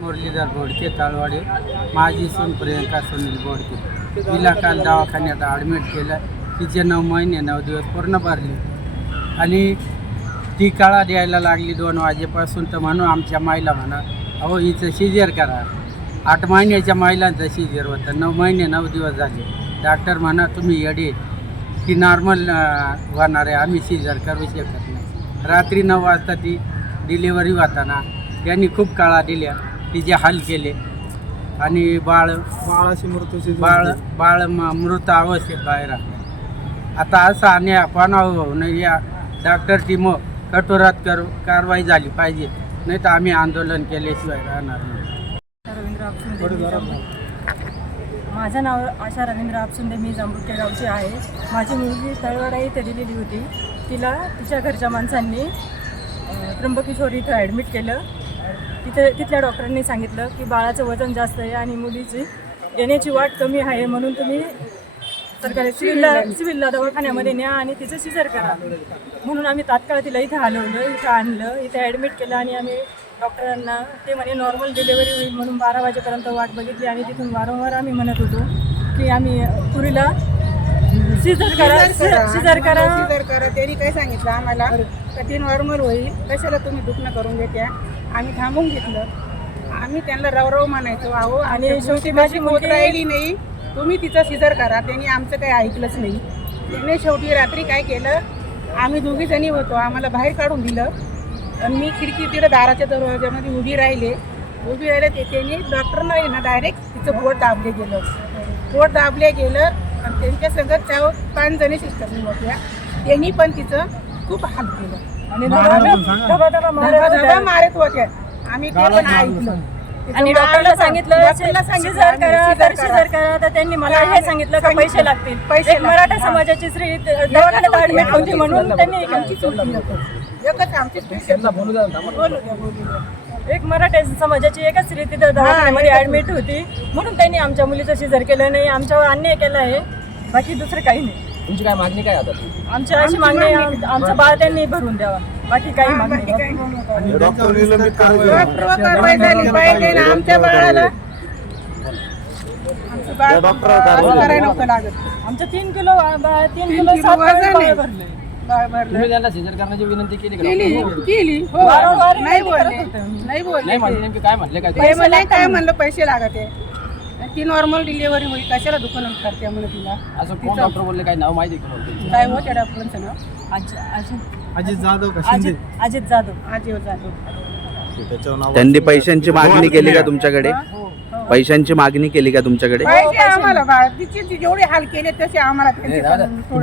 मुरलीधर बोडके ताळवाडे माझी सून प्रियंका सुनील बोडके. तिला काल दवाखान्यात ॲडमिट केलं. तिचे नऊ महिने नऊ दिवस पूर्ण भरले. आणि ती काळा द्यायला लागली दोन वाजेपासून तर म्हणून आमच्या माईला म्हणा अहो हिचं सिजर करा. आठ महिन्याच्या महिलांचं सिजर होतं. नऊ महिने नऊ दिवस झाले. डॉक्टर म्हणा तुम्ही येडे ती नॉर्मल होणार आहे. आम्ही सिजर करू शकत नाही. रात्री नऊ वाजता ती डिलिव्हरी होताना त्यांनी खूप काळा दिल्या. तिचे हाल केले. आणि बाळ बाळाची मृत्यूची बाळ बाळ मृत अवस्थेत बाहेर आता असं आणि आपण होऊ नये या डॉक्टर टीम कठोरात कर कारवाई झाली पाहिजे. नाही तर आम्ही आंदोलन केल्याशिवाय राहणार नाही. रवींद्र माझं नाव आशा रवींद्र आपसुंदे मी जांभुके गावची आहे. माझी मुलगी तळवडा इथे दिलेली होती. तिला तिच्या घरच्या माणसांनी त्र्यंबकेश्वर इथं ॲडमिट केलं. तिथे तिथल्या डॉक्टरांनी सांगितलं की बाळाचं वजन जास्त आहे आणि मुलीची येण्याची वाट कमी आहे म्हणून तुम्ही सरकारी सिव्हिलला सिव्हिलला दवाखान्यामध्ये न्या आणि तिचं सिजर करा. म्हणून आम्ही तात्काळ तिला इथं हलवलं इथं आणलं इथं ॲडमिट केलं आणि आम्ही डॉक्टरांना ते म्हणे नॉर्मल डिलेवरी होईल म्हणून बारा वाजेपर्यंत वाट बघितली आणि तिथून वारंवार आम्ही म्हणत होतो की आम्ही पुरीला सिजर करा सिजर करा. सिजर करा. त्यांनी काय सांगितलं आम्हाला? का ते नॉर्मल होईल. कशाला तुम्ही दुखणं करून देत्या? आम्ही थांबून घेतलं. आम्ही त्यांना रवरव म्हणायचो अहो आणि शेवटी माझी मुलगी- राहिली नाही. तुम्ही तिचं सिजर करा. त्यांनी आमचं काही ऐकलंच नाही. त्याने शेवटी रात्री काय केलं? आम्ही दोघी जणी होतो. आम्हाला बाहेर काढून दिलं. आणि मी खिडकी तिथं दाराच्या दरवाज्यामध्ये उभी राहिले. उभी राहिले ते त्यांनी डॉक्टरना आहे ना डायरेक्ट तिचं पोट दाबले गेलं. पोट दाबले गेलं आणि त्यांच्या संगत त्या पाच जणी सिस्टरनी होत्या त्यांनी पण तिचं खूप हाल केलं आणि मारत होत्या. आम्ही ते पण ऐकलं. आणि डॉक्टरला सांगितलं सिजर करा तर सिजर करा. तर त्यांनी मला हे सांगितलं का पैसे लागतील. पैसे एक मराठा. समाजाची स्त्री दवाखान्यात ऍडमिट होती म्हणून त्यांनी आमची. एकच आमची. एक मराठा समाजाची एकच स्त्री तिथं दवाखान्यामध्ये ऍडमिट होती. म्हणून त्यांनी आमच्या मुलीचं सिजर केलं नाही आमच्यावर अन्याय केला आहे. बाकी दुसरं काही नाही. तुमची काय मागणी काय आता? आमची अशी मागणी आमचं बाळ त्यांनी भरून द्यावा. बाकी काही मागणी बाकी नाही काही नको. आणि डॉक्टर निलंबित करायचं डॉक्टर कारवाई झाली पाहिजे ना आमच्या बाळाला. आमचं बाळ असं करायला नव्हतं लागत आमचं तीन किलो बाळ तीन किलो किलो सात वजन बाळ आहे. भरलंय. बाळ भरलं तुम्ही त्यांना सिजर करण्याची विनंती केली का केली केली. हो. वारंवार नाही विनंती बोलले. करत होते आम्ही. नाही बोलले. नाही म्हणले नेमके काय म्हणले काय ते? म्हणे काय म्हणलं पैसे लागत. आहे ती नॉर्मल डिलिव्हरी होईल कशाला दुकान करते म्हणे तिला? असं कोण डॉक्टर बोलले? काय नाव माहिती का तुम्हाला? काय हो त्या डॉक्टरांचं नाव? अजित अजित अजित जाधव का शिंदे? अजित अजित जाधव. आजीव जाधव त्याच्यावर नाव त्यांनी पैशांची मागणी केली का तुमच्याकडे? पैशांची मागणी केली का तुमच्याकडे? पाहिजे आम्हाला तिची जेवढे हाल केले तसे आम्हाला त्यांचे